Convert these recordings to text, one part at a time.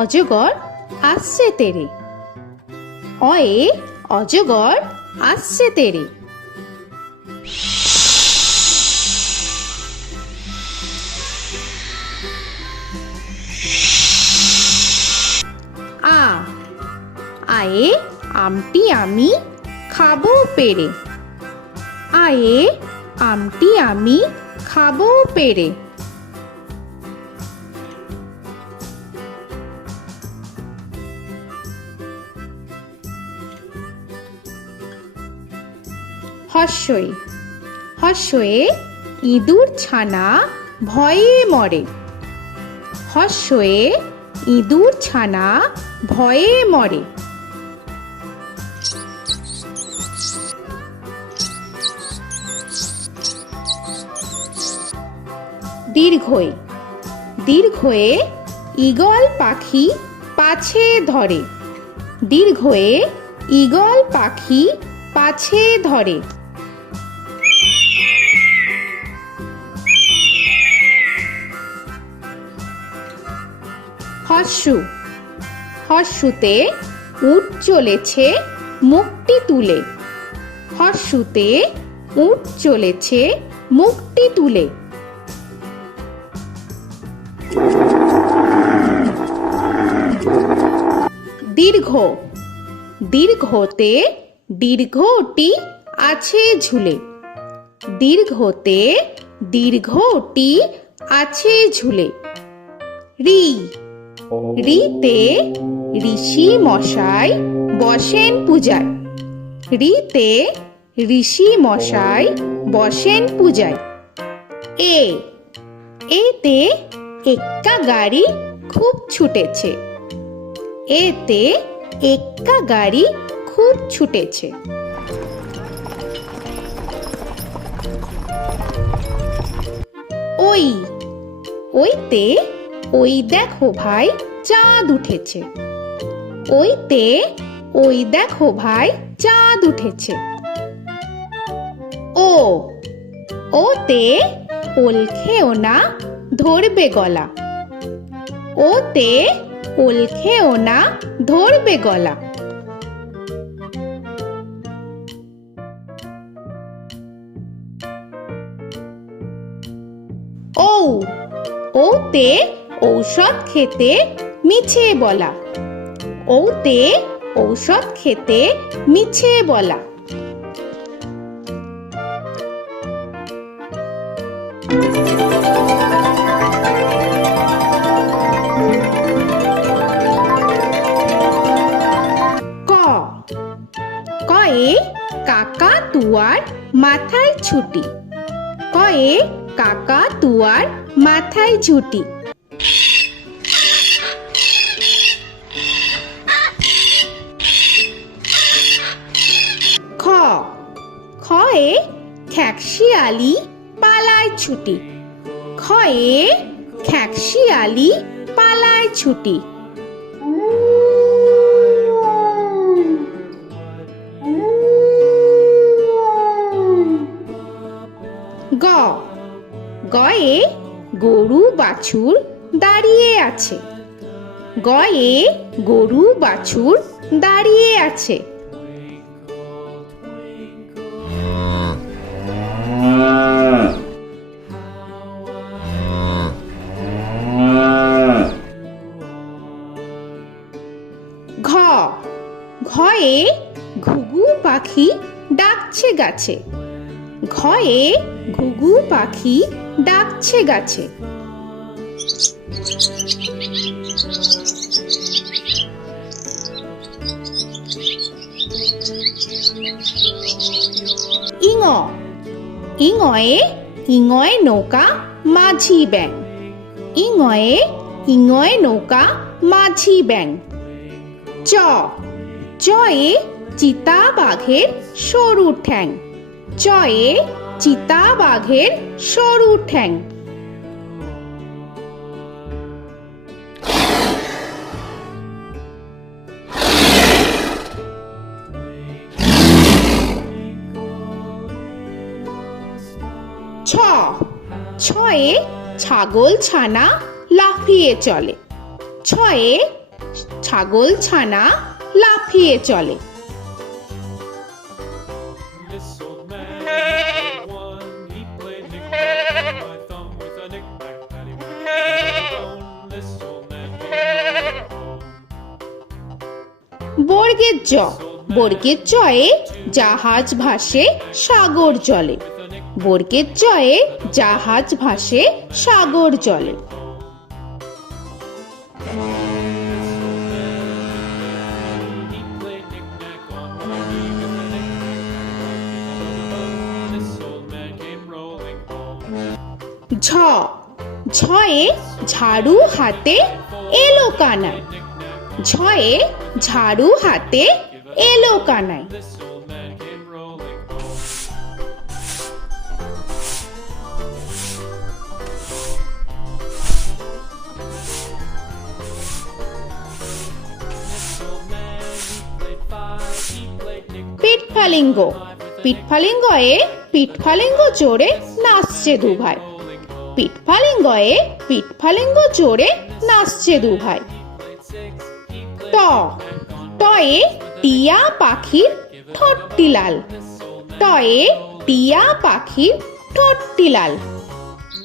অজগর আসছে তেরে। অয়ে অজগর আসছে তেরে। আ আয়ে আমটি আমি খাবো পেরে। আয়ে আমটি আমি খাবো পেরে। হর্ষই হর্ষয়ে ইঁদুর ছানা ভয়ে মরে। হর্ষয়ে ইঁদুর ছানা ভয়ে মরে। দীর্ঘই দীর্ঘয়ে ঈগল পাখি পাছে ধরে। দীর্ঘয়ে ঈগল পাখি পাছে ধরে। হর্ষু হর্ষুতে উট চলেছে মুখটি তুলে। হর্ষুতে উট চলেছে মুখটি তুলে। দীর্ঘ দীর্ঘতে দীর্ঘটি আছে ঝুলে। দীর্ঘতে দীর্ঘটি আছে ঝুলে। রি রিতে ঋষি মশাই বসেন পূজায়। রিতে ঋষি মশাই বসেন পূজায়। এ এতে এক্কা গাড়ি খুব ছুটেছে। এতে এক্কা গাড়ি খুব ছুটেছে। ওই ওইতে ওই দেখো ভাই চাঁদ উঠেছে। ওইতে ওই দেখো ভাই চাঁদ উঠেছে। ও ওতে ওল খেও না ধরবে গলা। ওতে ওল খেও না ধরবে গলা। ঔ ওতে ঔষধ খেতে মিছে বলা। ওতে ঔষধ খেতে মিছে বলা। ক কয়ে কাকা তুয়ার মাথায় ছুটি। কয়ে কাকা তুয়ার মাথায় ঝুটি। খ খয়ে খ্যাকশিয়ালি পালায় ছুটি। খয়ে খ্যাকশিয়ালি পালায় ছুটি। গ গয়ে গরু বাছুর দাঁড়িয়ে আছে। গয়ে গরু বাছুর দাঁড়িয়ে আছে। ঘ ঘয়ে ঘুঘু পাখি ডাকছে গাছে। ঘয়ে ঘুঘু পাখি ডাকছে গাছে। ইঙ ইঙয়ে ইঙয়ে নৌকা মাঝি ব্যাং। ইঙয়ে ইঙয়ে নৌকা মাঝি ব্যাং। চ চয়ে চিতা বাঘের সরু ঠ্যাং। চয়ে চিতা বাঘের সরু ঠ্যাং। ছ ছয়ে ছাগল ছানা লাফিয়ে চলে। ছয়ে ছাগল ছানা লাফিয়ে চলে। This old man had one. He played knick-knack on my thumb with a knick-knack, paddywhack, bone. This old man came rolling home. বর্গের জ, বর্গের জয়ে জাহাজ ভাসে সাগর জলে। বর্গের জয়ে জাহাজ ভাসে সাগর জলে। He played knick-knack on my knee with a knick-knack, this old man came rolling home. ঝ, ঝয়ে ঝাড়ু হাতে এলো কানাই। ঝয়ে ঝাড়ু হাতে এলো Kanai. This old man came rolling home. This old man, he played five. He played knick-knack. পিঠফালিঙ্গ, পিঠফালিঙ্গয়ে পিঠফালিঙ্গ জোরে নাচছে দুভাই। পিঠফালিঙ্গয়ে পিঠফালিঙ্গ জোরে নাচছে দুভাই। ট, টয়ে টিয়া পাখির ঠোঁটটি লাল। টয়ে টিয়া পাখির ঠোঁটটি লাল।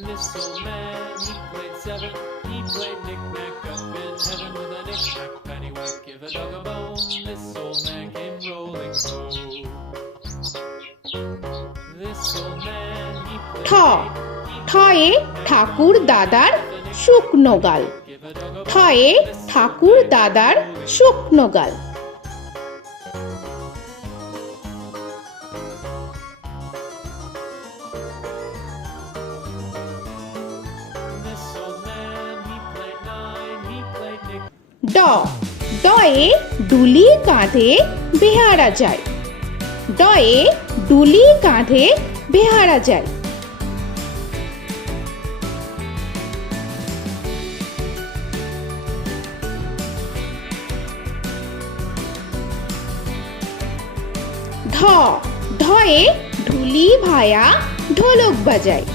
This old man, he played seven. He played knick-knack up in heaven with a knick-knack, paddywhack, give a dog a bone. This old man came rolling home. This old man, he ঠ, played ঠয়ে ঠাকুর দাদার শুকনো গাল। give a dog a ঠয়ে ঠাকুর দাদার শুকনো গাল। This old man, he played nine. He played knick. ড, ডয়ে ডুলি কাঁধে বেহারা যায়। ডয়ে ডুলি কাঁধে বেহারা যায়। ঢ, ঢয়ে ঢুলি ভায়া ঢোলক বাজায়।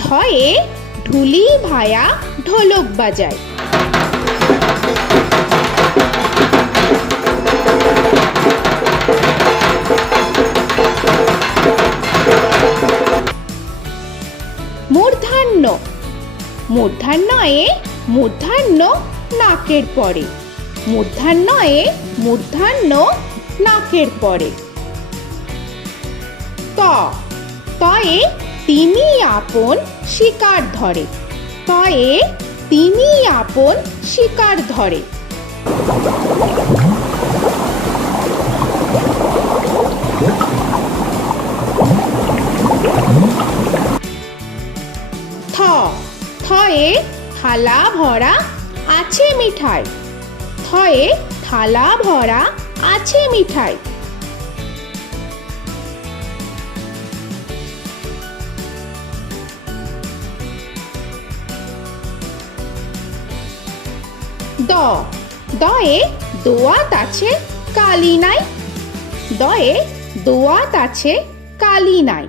ঢয়ে ঢুলি ভায়া ঢোলক বাজায়। মূর্ধন্য, মূর্ধন্যয়ে মূর্ধন্য নাকের পরে। মূর্ধন্যয়ে মূর্ধন্য নাকের পরে। ত, তয়ে তিনি আপন শিকার ধরে। তয়ে তিনি আপন শিকার ধরে। থ, থয়ে থালা ভরা আছে মিঠাই। থয়ে থালা ভরা আছে মিঠাই। দ, দয়ে দোয়াত আছে কালি নাই। দয়ে দোয়াত আছে কালি নাই।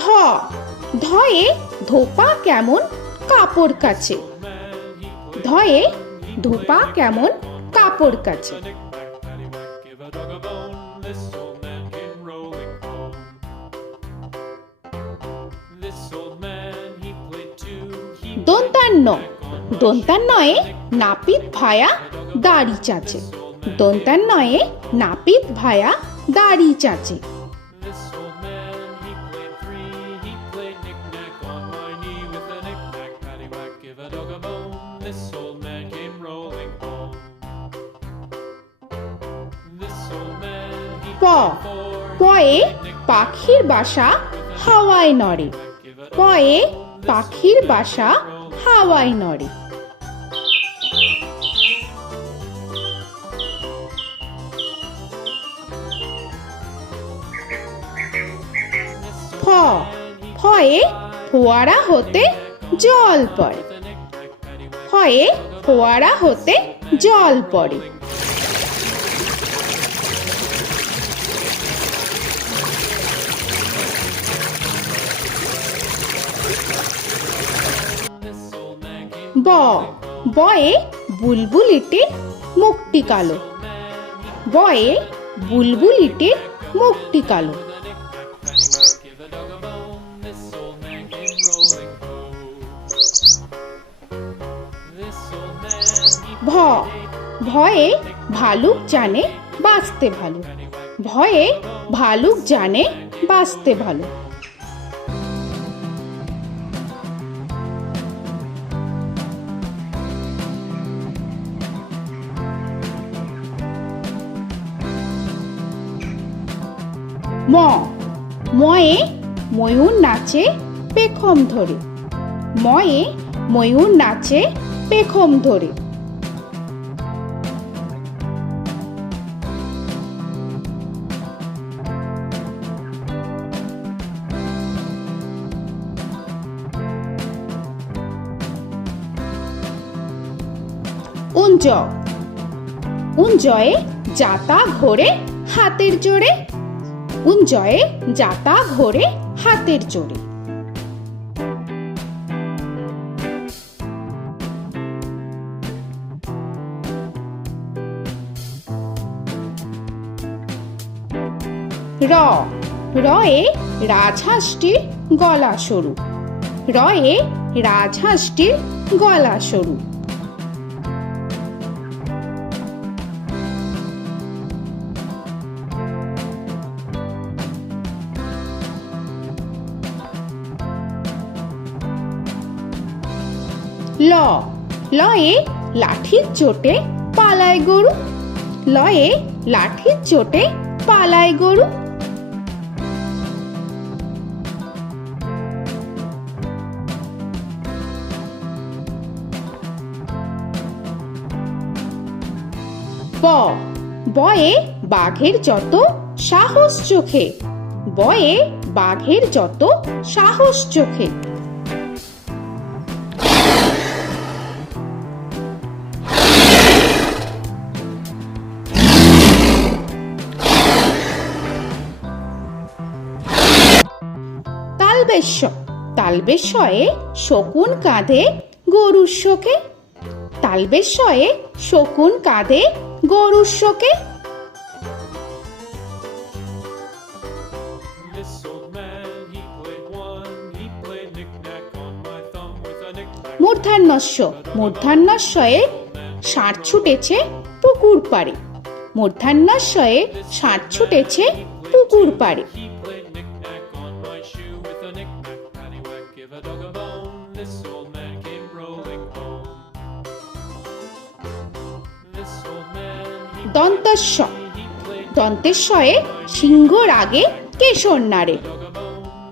ধ, ধয়ে ধোপা কেমন কাপড় কাচে। ধয়ে ধোপা কেমন কাপড় কাচে। Knick-knack, paddywhack, give a dog a bone. This old man came rolling home. This old man, he played two. He দন্তান্ন, দন্তান্নয়ে নাপিত ভায়া দাড়ি চাচে। দন্তান্নয়ে নাপিত ভায়া দাড়ি চাচে। This old man, he played three. He played knick-knack on my knee with a knick-knack, paddywhack, give a dog a bone. This old man came rolling home. This old man, he প, played four. পয়ে পাখির বাসা হাওয়ায় নড়ে। পয়ে পাখির বাসা হাওয়ায় নড়ে। ফ, ফয়ে ফোয়ারা হতে জল পড়ে। ফয়ে ফোয়ারা হতে জল পড়ে। ব বয়ে বুলবুলিটির মুখটি কালো। বয়ে বুলবুলিটির মুখটি কালো। Give a dog a bone, this old man came rolling home. This old man, he ভ ভয়ে ভালুক জানে বাঁচতে ভালো। ভয়ে ভালুক জানে বাঁচতে ভালো। ম ময়ে ময়ূর নাচে পেখম ধরে। ময়ে ময়ূর নাচে পেখম ধরে। উঞ্জ উঞ্জয়ে যাতা ঘোরে হাতের জোরে। উঞ্জয়ে যাতা ঘোরে হাতের জোরে। র রয়ে রাজহাঁসটির গলা সরু। রয়ে রাজহাঁসটির গলা সরু। ল লয়ে লাঠির চোটে পালায় গরু। লয়ে লাঠির চোটে পালায় গরু। ব বয়ে বাঘের যত সাহস চোখে। বয়ে বাঘের যত সাহস চোখে। তালবেশ্য তালবেশ্যয়ে শকুন কাঁধে গরুর শোকে। তালবেশ্যয়ে শকুন কাঁধে গরুর শোকে। This old man, he played one, he played knick-knack on my thumb with a knick-knack. মূর্ধন্যস্য মূর্ধন্যস্বয়ে ষাঁড় ছুটেছে পুকুর পাড়ে। মূর্ধন্যস্বয়ে ষাঁড় ছুটেছে পুকুর পাড়ে। He played knick-knack on my shoe with a knick-knack, paddywhack, give a dog a bone. This old man came rolling home. This old man, he দন্তস্ব played দন্তেশ্বয়ে সিংহর আগে কেশর নাড়ে। dog a bone.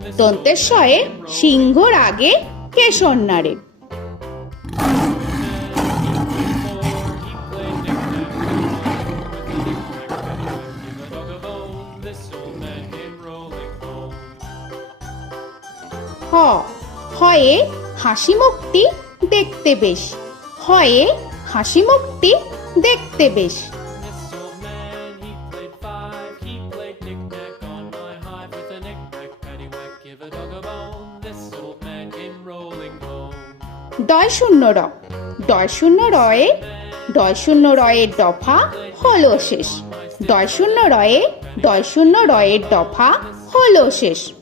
This দন্তেশ্বয়ে সিংহর আগে কেশর নাড়ে। he played knick-knack on my with a knick-knack, paddywhack, give a dog a bone. This old man came rolling home. হ হয়ে হাসি মুখটি দেখতে বেশ। হয়ে হাসি মুখটি দেখতে বেশ। This old man, he played five, he played knick-knack on my hive with a knick-knack, paddywhack, give a dog a bone. This old man came rolling home. ডয় শূন্য র ডয় শূন্য রয়ে ডয় শূন্য রয়ের দফা হলো শেষ। ডয় শূন্য রয়ে ডয় শূন্য রয়ের দফা হলো শেষ।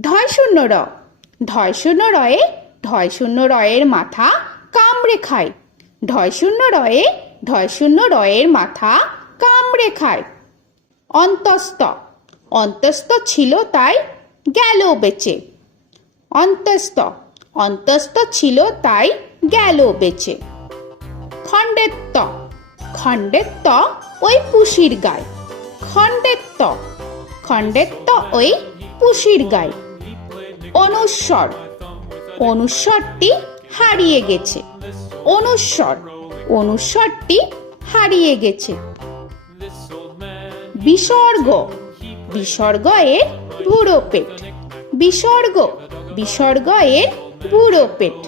ঢয় শূন্য র ঢয় শূন্য রয়ে ঢয় শূন্য রয়ের মাথা কামড়ে খায়। ঢয় শূন্য রয়ে ঢয় শূন্য রয়ের মাথা কামড়ে খায়। অন্তস্থ অন্তস্থ ছিল তাই গেল বেঁচে। অন্তস্থ অন্তস্থ ছিল তাই গেল বেঁচে। খণ্ডেত্ব খণ্ডেত্ব ওই পুষির গায়। খণ্ডেত্ব খণ্ডেত্ব ওই পুষির গায়। অনুস্বর অনুস্বরটি হারিয়ে গেছে। অনুস্বর অনুস্বরটি হারিয়ে গেছে। This old man, বিসর্গ বিসর্গ এর বুড়ো পেট। বিসর্গ বিসর্গ এর বুড়ো পেট। this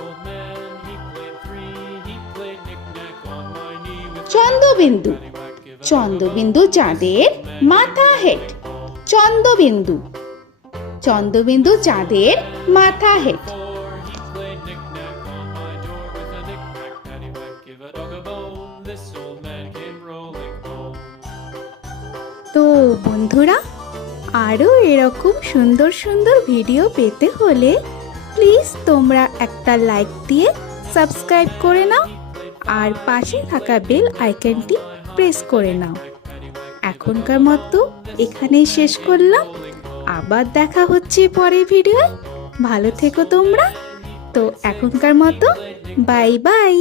old man, he played three, he played knick-knack on my knee with Chandrabindu paddywhack, give a Chandrabindu চাঁদের মাথা হেট। চন্দ্রবিন্দু চন্দ্রবিন্দু চাঁদের মাথা head. Before he played knick-knack on my door with a knick-knack, paddywhack, give a dog a bone. This old man came rolling home. তো বন্ধুরা, আরও এরকম সুন্দর সুন্দর ভিডিও পেতে হলে প্লিজ তোমরা একটা লাইক দিয়ে সাবস্ক্রাইব করে নাও আর পাশে থাকা বেল আইকনটি প্রেস করে নাও। এখনকার মতো এখানেই শেষ করলাম, আবার দেখা হচ্ছে পরের ভিডিও। ভালো থেকো তোমরা। তো এখনকার মতো বাই বাই।